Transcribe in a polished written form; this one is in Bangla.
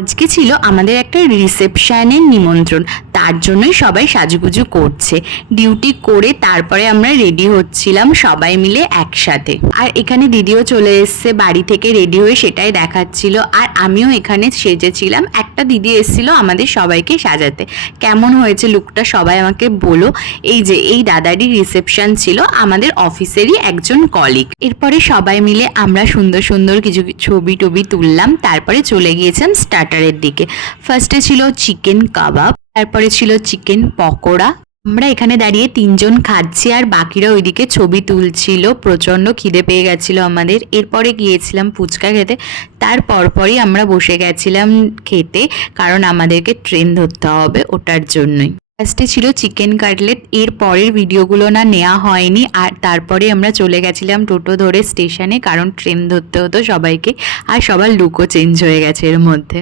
আজকে ছিল আমাদের একটা রিসেপশনের নিমন্ত্রণ, তার জন্যই সবাই সাজুগুজু করছে। ডিউটি করে তারপরে আমরা রেডি হচ্ছিলাম সবাই মিলে একসাথে। আর এখানে দিদিও চলে এসছে বাড়ি থেকে রেডি হয়ে, সেটাই দেখাচ্ছিল। আর আমিও এখানে সেজেছিলাম, একটা দিদি এসেছিল আমাদের সবাইকে সাজাতে। কেমন হয়েছে লুকটা সবাই আমাকে বলো। এই যে এই দাদারই রিসেপশন ছিল, আমাদের অফিসেরই একজন কলিগ। এরপরে সবাই মিলে আমরা সুন্দর সুন্দর কিছু ছবি টবি তুললাম, তারপরে চলে গিয়েছিলাম স্টার্টারের দিকে। ফার্স্টে ছিল চিকেন কাবাব, তারপরে ছিল চিকেন পকোড়া। আমরা এখানে দাঁড়িয়ে তিনজন খাচ্ছি আর বাকিরা ওইদিকে ছবি তুলছিল। প্রচণ্ড খিদে পেয়ে গেছিল আমাদের। এরপরে গিয়েছিলাম ফুচকা খেতে, তার পরপরই আমরা বসে গেছিলাম খেতে, কারণ আমাদেরকে ট্রেন ধরতে হবে ওটার জন্যই। ফার্স্টে ছিল চিকেন কাটলেট, এর পরের ভিডিওগুলো না নেওয়া হয়নি। আর তারপরে আমরা চলে গেছিলাম টোটো ধরে স্টেশনে, কারণ ট্রেন ধরতে হতো সবাইকে। আর সবার লুকও চেঞ্জ হয়ে গেছে এর মধ্যে।